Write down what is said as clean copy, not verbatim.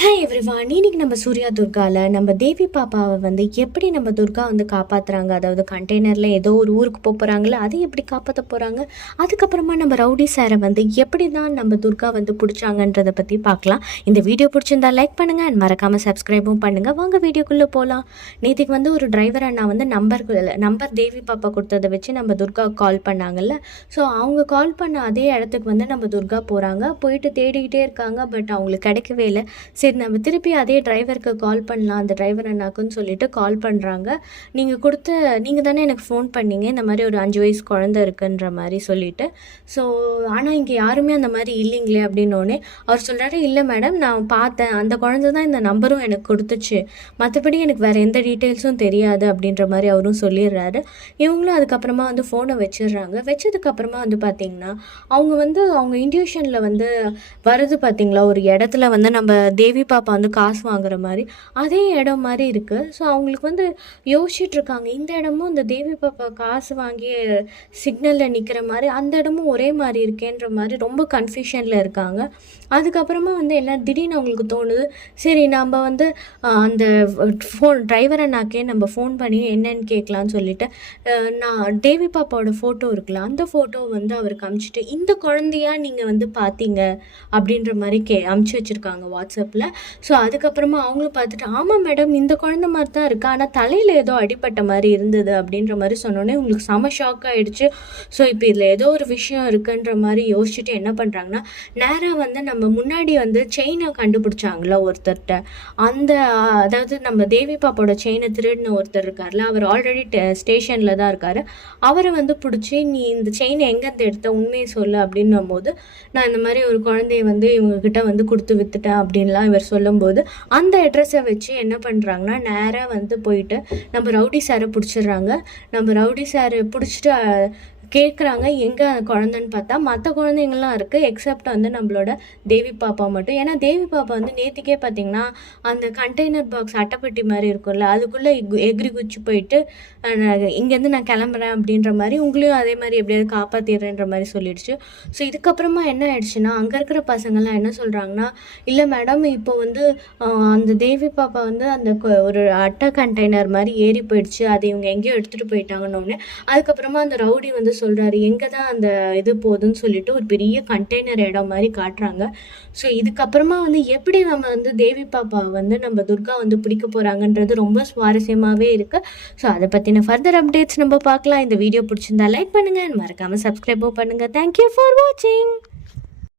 Hi everyone. இன்னைக்கு நம்ம சூர்யா துர்காவில் நம்ம தேவி பாப்பாவை எப்படி நம்ம துர்கா காப்பாற்றுறாங்க, அதாவது கண்டெய்னரில் ஏதோ ஒரு ஊருக்கு போகிறாங்களே அதை எப்படி காப்பாற்ற போகிறாங்க, அதுக்கப்புறமா நம்ம ரவுடி சாரை எப்படி தான் நம்ம துர்கா பிடிச்சாங்கன்றதை பற்றி பார்க்கலாம். இந்த வீடியோ பிடிச்சிருந்தா லைக் பண்ணுங்கள் அண்ட் மறக்காமல் சப்ஸ்கிரைபும் பண்ணுங்கள். வாங்க வீடியோக்குள்ளே போகலாம். நேற்றுக்கு ஒரு டிரைவர் அண்ணா நம்பர் தேவி பாப்பா கொடுத்ததை வச்சு நம்ம துர்கா கால் பண்ணாங்கல்ல. ஸோ அவங்க கால் பண்ண அதே இடத்துக்கு நம்ம துர்கா போகிறாங்க. போயிட்டு தேடிக்கிட்டே இருக்காங்க. பட் அவங்களுக்கு கிடைக்கவே இல்லை. சரி, நம்ம திருப்பி அதே டிரைவருக்கு கால் பண்ணலாம், அந்த டிரைவர் அண்ணாக்குன்னு சொல்லிட்டு கால் பண்ணுறாங்க. நீங்கள் தானே எனக்கு ஃபோன் பண்ணீங்க, இந்த மாதிரி ஒரு 5 வயசு குழந்தை இருக்குன்ற மாதிரி சொல்லிட்டு. ஸோ ஆனால் இங்கே யாருமே அந்த மாதிரி இல்லைங்களே அப்படின்னோடனே அவர் சொல்கிறாரு, இல்லை மேடம், நான் பார்த்தேன், அந்த குழந்தை தான் இந்த நம்பரும் எனக்கு கொடுத்துச்சு, மற்றபடி எனக்கு வேறு எந்த டீட்டெயில்ஸும் தெரியாது அப்படின்ற மாதிரி அவரும் சொல்லிடுறாரு. இவங்களும் அதுக்கப்புறமா ஃபோனை வச்சிடுறாங்க. வச்சதுக்கப்புறமா பார்த்திங்கன்னா அவங்க இன்ட்யூஷனில் வருது பார்த்திங்களா, ஒரு இடத்துல நம்ம தேவி பாப்பா காசு வாங்குற மாதிரி அதே இடம் மாதிரி இருக்குது. ஸோ அவங்களுக்கு யோசிச்சுட்ருக்காங்க, இந்த இடமும் இந்த தேவி பாப்பா காசு வாங்கி சிக்னலில் நிற்கிற மாதிரி அந்த இடமும் ஒரே மாதிரி இருக்கேன்ற மாதிரி ரொம்ப கன்ஃபியூஷனில் இருக்காங்க. அதுக்கப்புறமா எல்லாம் திடீர்னு அவங்களுக்கு தோணுது, சரி நம்ம அந்த டிரைவரை நாக்கே நம்ம ஃபோன் பண்ணி என்னன்னு கேட்கலான்னு சொல்லிட்டு நான் தேவி பாப்பாவோட ஃபோட்டோ இருக்குல்ல, அந்த ஃபோட்டோ அவருக்கு அமுச்சிட்டு, இந்த குழந்தையா நீங்கள் பார்த்தீங்க அப்படின்ற மாதிரி அமுச்சு வச்சுருக்காங்க வாட்ஸ்அப்பில். ஸோ அதுக்கப்புறமா அவங்களும் பார்த்துட்டு, ஆமாம் மேடம், இந்த குழந்தை மாதிரி தான் இருக்கா, ஆனால் தலையில் ஏதோ அடிப்பட்ட மாதிரி இருந்தது அப்படின்ற மாதிரி சொன்னோன்னே உங்களுக்கு செம ஷாக் ஆகிடுச்சு. ஸோ இப்போ இதில் ஏதோ ஒரு விஷயம் இருக்குன்ற மாதிரி யோசிச்சுட்டு என்ன பண்ணுறாங்கன்னா, நேராக நம்ம முன்னாடி செயினை கண்டுபிடிச்சாங்களா ஒருத்தர்கிட்ட, அதாவது நம்ம தேவி பாப்போட செயினை திருடின ஒருத்தர் இருக்கார்ல, அவர் ஆல்ரெடி ஸ்டேஷனில் தான் இருக்கார். அவரை பிடிச்சி, நீ இந்த செயினை எங்கேருந்து எடுத்த, உண்மையை சொல்லு அப்படின்னும் போது, நான் இந்த மாதிரி ஒரு குழந்தைய இவங்ககிட்ட கொடுத்து வித்துட்டேன் அப்படின்லாம் இவர் சொல்லும்போது, அந்த அட்ரஸை வச்சு என்ன பண்ணுறாங்கன்னா, நேராக போயிட்டு நம்ம ரவுடி சாரை பிடிச்சிடுறாங்க. நம்ம ரவுடி சாரை பிடிச்சிட்டு கேட்குறாங்க, எங்கே குழந்தைன்னு பார்த்தா மற்ற குழந்தைங்கள்லாம் இருக்குது, எக்ஸப்ட் நம்மளோட தேவி பாப்பா மட்டும். ஏன்னா தேவி பாப்பா நேற்றுக்கே பார்த்திங்கன்னா அந்த கண்டெய்னர் பாக்ஸ் அட்டைப்பெட்டி மாதிரி இருக்கும்ல, அதுக்குள்ளே எகிரி குச்சி போயிட்டு இங்கேருந்து நான் கிளம்புறேன் அப்படின்ற மாதிரி, உங்களையும் அதே மாதிரி எப்படியாவது காப்பாற்றிடுறேன்ற மாதிரி சொல்லிடுச்சு. ஸோ இதுக்கப்புறமா என்ன ஆயிடுச்சுன்னா, அங்கே இருக்கிற பசங்கள்லாம் என்ன சொல்கிறாங்கன்னா, இல்லை மேடம், இப்போ அந்த தேவி பாப்பா அந்த ஒரு அட்டை கண்டெய்னர் மாதிரி ஏறி போயிடுச்சு, அதை இவங்க எங்கேயோ எடுத்துகிட்டு போயிட்டாங்கன்னொன்னே அதுக்கப்புறமா அந்த ரவுடி சொல்கிறாரு, எங்கே தான் அந்த இது போகுதுன்னு சொல்லிட்டு ஒரு பெரிய கண்டெய்னர் இடம் மாதிரி காட்டுறாங்க. ஸோ இதுக்கப்புறமா எப்படி நம்ம தேவி பாப்பா நம்ம துர்கா பிடிக்க போகிறாங்கன்றது ரொம்ப சுவாரஸ்யமாகவே இருக்குது. ஸோ அதை பற்றின ஃபர்தர் அப்டேட்ஸ் நம்ம பார்க்கலாம். இந்த வீடியோ பிடிச்சிருந்தா லைக் பண்ணுங்கள், மறக்காமல் சப்ஸ்கிரைபும் பண்ணுங்கள். தேங்க்யூ ஃபார் வாட்சிங்.